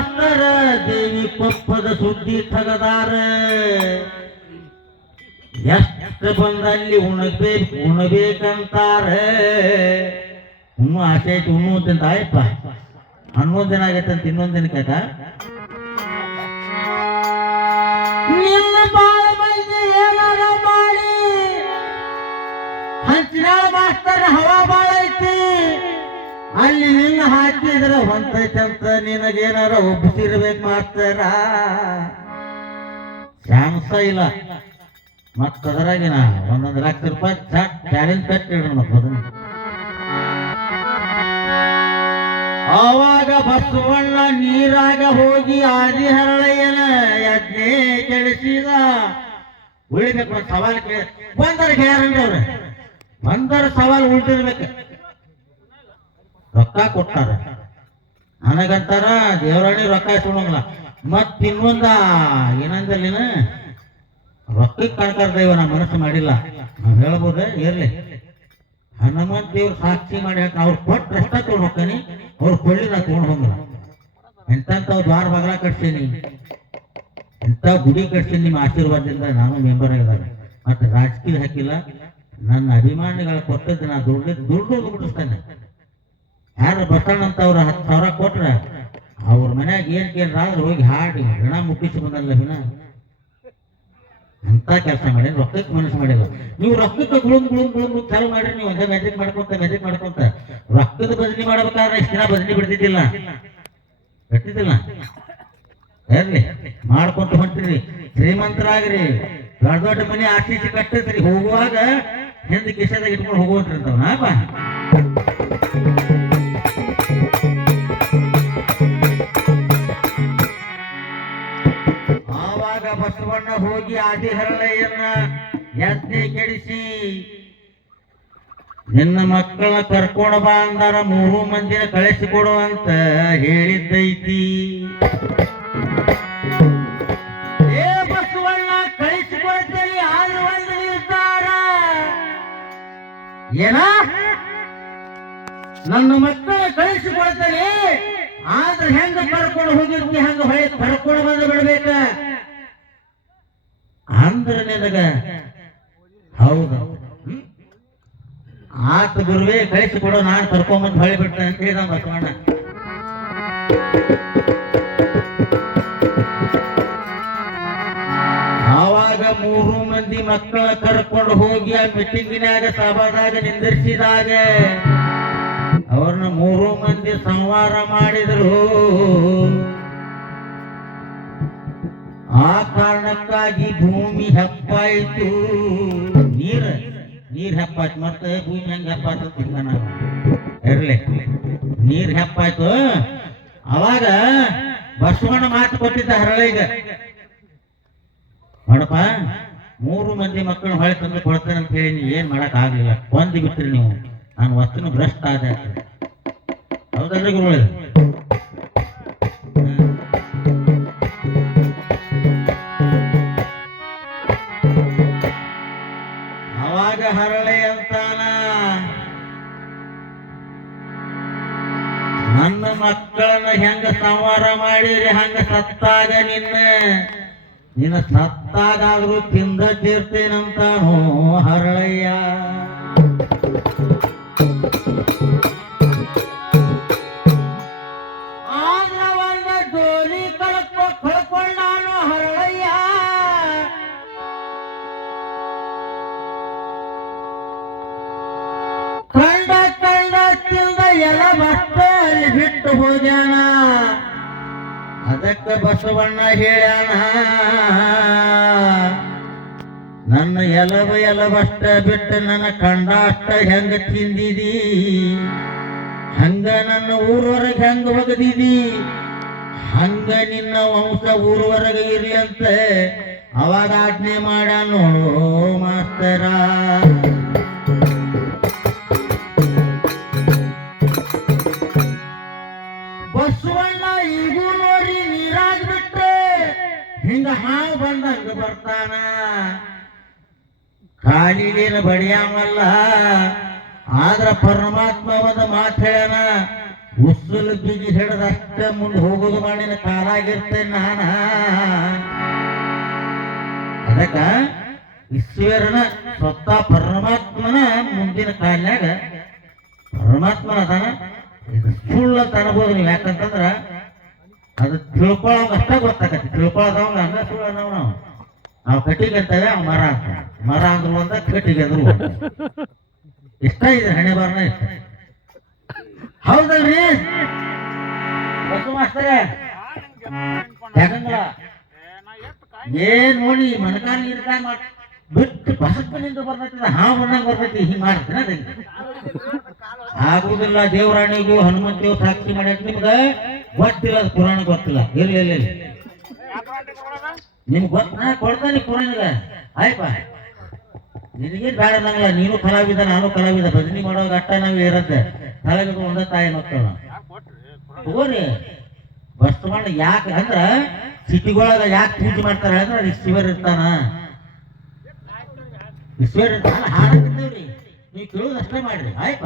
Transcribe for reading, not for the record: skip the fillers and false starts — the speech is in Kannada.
ಮಾಸ್ತರ ದೇವಿ ಕೊಪ್ಪದ ಸುದ್ದಿ ತಗದಾರ ಎಷ್ಟು ಬಂದಲ್ಲಿ ಉಣಬೇಕಂತಾರ ಇನ್ನೂ ಆಸೆ ಐತಿ ಉಣ್ಣುವಂತ ಆಯ್ಪ ಹನ್ನೊಂದು ದಿನ ಆಗೈತಂತ ಇನ್ನೊಂದು ದಿನಕ್ಕ ನಿನ್ನ ಬಾಳ ಮಂದಿ ಏನಾರ ಮಾಡಿ ಹಂಚಿನಾಳ ಮಾಸ್ತರ ಹವಾ ಬಾಳ ಐತಿ ಅಲ್ಲಿ ನಿನ್ನ ಹಾಕಿದ್ರೆ ಹೊಂತೈತಂತ ನಿನಗೇನಾರ ಒಬ್ಬಿಸಿರ್ಬೇಕು ಮಾಸ್ತರ ಚಾನ್ಸ ಇಲ್ಲ ಮತ್ತದರಾಗಿನ 1 ಲಕ್ಷ ರೂಪಾಯಿ ಚಾಲೆಂಜ್ ಕಟ್ಟಿಡ್ರಿ ಮತ್ತದನ್ನ ಆವಾಗ ಬಸವಣ್ಣ ನೀರಾಗ ಹೋಗಿ ಆದಿಹರಳಯ್ಯನ ಯಜ್ಞೆ ಕೆಡಿಸಿದ ಉಳಿಬೇಕು ಸವಾಲ್ ಬಂದರ ಗ್ಯಾರಂಟಿ ಅವ್ರ ಬಂದರ ಸವಾಲ್ ಉಳಿದಿರ್ಬೇಕು ರೊಕ್ಕ ಕೊಟ್ಟಾರ ನನಗಂತಾರ ದೇವರಾಣಿ ರೊಕ್ಕ ಇಟ್ಕೊಳಂಗಿಲ್ಲ ಮತ್ ಇನ್ನೊಂದ ಏನಂದಲ್ಲಿನ ರೊಕ್ಕಕ್ಕೆ ಕಣ್ಕರ್ ದೈವ ನಾ ಮನಸ್ಸು ಮಾಡಿಲ್ಲ ನಾವ್ ಹೇಳ್ಬೋದ ಇರ್ಲಿ ಹನುಮಂತ ದೇವ್ರ ಸಾಕ್ಷಿ ಮಾಡಿ ಅವ್ರು ಕೊಟ್ಟು ರೊಕ್ಕ ತಗೊಂಡು ಹೋಗ್ತಾನಿ ಅವ್ರು ಕೊಳ್ಳಿ ನಾ ತಗೊಂಡು ಹೋಗಲ್ಲ ಎಂತಂತವ್ ದ್ವಾರ ಬಗಲ ಕಟ್ಸೀನಿ ಎಂತ ಗುಡಿ ಕಟ್ಸೀನಿ ನಿಮ್ಮ ಆಶೀರ್ವಾದದಿಂದ ನಾನು ಮೆಂಬರ್ ಆಗಿದ್ದಾರೆ ಮತ್ತೆ ರಾಜಕೀಯ ಹಾಕಿಲ್ಲ ನನ್ನ ಅಭಿಮಾನಿಗಳ ಕೊಟ್ಟದ್ದು ನಾ ದುಡ್ಡು ಬಿಡಿಸ್ತಾನೆ ಯಾರು ಬಸಣ್ಣ ಅಂತ ಅವ್ರ 10,000 ಕೊಟ್ರ ಅವ್ರ ಮನ್ಯಾಗ ಏನ್ರಾದ್ರೆ ಹೋಗಿ ಹಾಡಿ ಹೆಣ ಮುಟ್ಟಿಸಿ ಬಂದಲ್ಲ ವಿನ ಅಂತ ಕೆಲಸ ಮಾಡಿ ರೊಕ್ಕಕ್ಕೆ ಮನಸ್ಸು ಮಾಡಿಲ್ಲ ನೀವು ರೊಕ್ಕಕ್ಕೆ ಗುಳುಮ್ ಚಾಲು ಮಾಡ್ರಿ ನೀವು ಒಂದೇ ಮ್ಯಾಜಿಕ್ ಮಾಡ್ಕೊಂತ ರೊಕ್ಕದ ಬದಲಿ ಮಾಡ್ಬೇಕಾದ್ರೆ ಇಷ್ಟ ದಿನ ಬದಲಿ ಬಿಡ್ತಿದ್ದಿಲ್ಲ ಇರ್ಲಿ ಮಾಡ್ಕೊಂತ ಹೊಂಟಿರಿ ಶ್ರೀಮಂತರಾಗ್ರಿ ದೊಡ್ಡ ದೊಡ್ಡ ಮನೆ ಆರ್ಟಿಸಿ ಕಟ್ಟಿದ್ರಿ ಹೋಗುವಾಗ ಹಿಂದೆ ಕಿಶದಾಗ ಇಟ್ಕೊಂಡು ಹೋಗುವಂತ್ರಿ ಅಂತವ್ ಆವಾಗ ಬಸವಣ್ಣ ಹೋಗಿ ಆದಿಹರಳಯ್ಯನ ಯಜ್ಞೆ ಕೆಡಿಸಿ ನಿನ್ನ ಮಕ್ಕಳ ಕರ್ಕೊಂಡು ಬಾ ಅಂದಾರ 3 ಮಂದಿನ ಕಳಿಸಿಕೊಡುವಂತ ಹೇಳಿದ್ದೈತಿ ಏ ಬಸವಣ್ಣ ಕಳಿಸಿಕೊಡ್ತೇನೆ ಆದ್ರೆ ಒಂದು ನಿರ್ಧಾರ ಏನ ನನ್ನ ಮಕ್ಕಳ ಕಳಿಸಿಕೊಡ್ತೇನೆ ಆದ್ರೆ ಹೆಂಗ ಕರ್ಕೊಂಡು ಹೋಗಿರ್ತಿ ಹಂಗ ಹೊಳೆ ಕರ್ಕೊಂಡು ಬಂದು ಬಿಡ್ಬೇಕ ಅಂದ್ರೆ ನಿನಗ ಹೌದು ಆತ ಗುರುವೇ ಕಳಿಸಿಕೊಡೋ ನಾನು ಕರ್ಕೊಂಬಂದು ಹೊಳೆ ಬಿಟ್ಟೆ ಅಂತ ಹೇಳಿದ ಬಸವಣ್ಣ ಆವಾಗ 3 ಮಂದಿ ಮಕ್ಕಳ ಕರ್ಕೊಂಡು ಹೋಗಿ ಆ ಮೀಟಿಂಗಿನಾಗ ಸಭಾದಾಗ ನಿಂದಿರಿಸಿದಾಗ ಅವ್ರನ್ನ 3 ಮಂದಿ ಸಂವಾರ ಮಾಡಿದ್ರು ಆ ಕಾರಣಕ್ಕಾಗಿ ಭೂಮಿ ಹೆಪ್ಪಾಯಿತು ನೀರ್ ಹೆಪ್ಪಾಯ್ತು ಮತ್ತೆ ಭೂಮಿ ಹೆಂಗ ಹೆಪ್ಪಾಯ್ತು ತಿಂಗನ ಇರ್ಲಿ ನೀರ್ ಹೆಪ್ಪಾಯ್ತು ಅವಾಗ ಬಸವಣ್ಣ ಮಾತು ಕೊಟ್ಟಿದ್ದ ಹರಳಿಗ ನೋಡಪ್ಪ 3 ಮಂದಿ ಮಕ್ಕಳು ಹೊಳೆ ತಂದು ಕೊಡ್ತೇನೆ ಅಂತ ಹೇಳಿ ಏನ್ ಮಾಡಕ್ ಆಗ್ಲಿಲ್ಲ ಕೊಂದು ಬಿಟ್ರಿ ನೀವು ನಾನು ವಸ್ತುನ ಭ್ರಷ್ಟ ಆದ ಹೌದಲ್ರಿ ಗುರುಗಳು ಅವಾಗ ಹರಳೆ ಅಂತಾನ ನನ್ನ ಮಕ್ಕಳನ್ನ ಹೆಂಗ ಸಂವಾರ ಮಾಡಿರಿ ಹಂಗ ಸತ್ತಾಗ ನಿನ್ನ ಸತ್ತಾಗಾದ್ರೂ ತಿಂದ ತೀರ್ತೇನಂತಾನೋ ಹರಳಯ್ಯ ಆದ್ರ ಒಂದ ಡೋಲಿ ಕಳ್ಕೊಂಡಾನು ಹರಳಯ್ಯ ಕಂಡ ತಿಂದ ಎಲ್ಲ ಮತ್ತೆ ಅಲ್ಲಿ ಬಿಟ್ಟು ಹೋಗ್ಯಾನ ಅದಕ್ಕೆ ಬಸವಣ್ಣ ಹೇಳ್ಯಾನ ನನ್ನ ಎಲವಷ್ಟ ಬಿಟ್ಟು ನನ್ನ ಕಂಡ ಅಷ್ಟ ಹೆಂಗ ತಿಂದಿದಿ ಹಂಗ ನನ್ನ ಊರವರೆಗೆ ಹೆಂಗ ಒಗದಿದಿ ಹಂಗ ನಿನ್ನ ವಂಶ ಊರವರೆಗೆ ಇರ್ಲಿ ಅಂತ ಅವಾಗ ಆಜ್ಞೆ ಮಾಡ್ಯಾನ ನೋಡು ಮಾಸ್ತರ ಬಸವಣ್ಣ ಈಗೂ ನೋಡಿ ನೀರಾಗ್ ಬಿಟ್ರೆ ಹಿಂಗ ಹಾವು ಬಂದಂಗ ಬರ್ತಾನ ಕಾಲಿಲೇನು ಬಡಿಯಾಮಲ್ಲ ಆದ್ರ ಪರಮಾತ್ಮ ಒಂದು ಮಾತು ಹೇಳ್ಯಾನ ಉಸುಲು ಬೀಜ ಹಿಡಿದಷ್ಟ ಮುಂದೆ ಹೋಗೋದು ಮಾಡಿನ ಕಾಲಾಗಿರ್ತೇನೆ ನಾನ. ಅದಕ್ಕ ಈಶ್ವರನ ಸ್ವತಃ ಪರಮಾತ್ಮನ ಮುಂದಿನ ಕಾಲ್ನಾಗ ಪರಮಾತ್ಮನ ಅದಾನ. ಇದು ಸುಳ್ಳು ಅಂತ ಅನ್ಬೋದು ನೀವು, ಯಾಕಂತಂದ್ರ ಅದು ತಿಳ್ಕೊಳ್ಳೋಂಗ ಅಷ್ಟ ಗೊತ್ತಾಗತ್ತೆ. ತಿಳ್ಕೊಳ್ಳೋದವಂಗ ಹಂಗ ಸುಳ್ಳು ನಾವು ಕಟ್ಟಿಗೆ ಅಂತೇವೆ, ಅವ್ ಮರ ಅಂತ. ಮರ ಅಂದ್ರು ಒಂದ, ಕಟ್ಟಿಗೆ ಅಂದ್ರು ಒಂದ. ಇಷ್ಟ ಇದೆ ಹಣೆ ಬಾರನ ಇಷ್ಟ. ಹೌದಲ್ರಿ ಬಸು ಮಾಸ್ತರೇ? ಏನ್ ನೋಡಿ ಮನಕಾಲ ಇರ್ತಾಗ ಬಿಟ್ಟು ಬಸಪ್ಪನಿಂದ ಬರ್ತೈತಿ, ಹಾವು ಬಂದಂಗ ಬರ್ತೈತಿ. ಹಿಂಗ್ ಮಾಡ್ತೀನಿ ಆಗುದಿಲ್ಲ. ದೇವರಾಣಿಗೂ ಹನುಮಂತೇವ್ ಸಾಕ್ಷಿ ಮಾಡಿ ನಿಮ್ಗ ಗೊತ್ತಿಲ್ಲ, ಅದು ಪುರಾಣ ಗೊತ್ತಿಲ್ಲ. ಎಲ್ಲಿ ನಿಮ್ಗೆ ಗೊತ್ತ ಕೊಡ್ತಾನೆ ಪುರಾಣಗ. ಆಯ್ಪ ನಿನಗೇನ್ ಬೇಡ ನಂಗಲ್ಲ, ನೀನು ಕಲಾವಿದ ನಾನು ಕಲಾವಿದ, ಭಜನಿ ಮಾಡೋವಾಗ ಅಟ್ಟ ನಾವ್ ಇರತ್ತೆ. ಕಲಾವಿದ ಒಂದ ತಾಯಿ ಮಕ್ಕಳು ತಗೋರಿ. ಬಸವಣ್ಣ ಯಾಕೆ ಅಂದ್ರ ಸಿಟಿಗೊಳಗ ಯಾಕೆ ಪೂಜೆ ಮಾಡ್ತಾರ ಅಂದ್ರೆ ಅದು ಈಶ್ವರ ಇರ್ತಾನ. ಈಶ್ವರ ಇರ್ತಾನ ಹಾಡಕ್ಕಿದ್ದೇವ್ರಿ, ನೀವು ಕೇಳೋದು ಅಷ್ಟೇ ಮಾಡ್ರಿ. ಆಯ್ಪ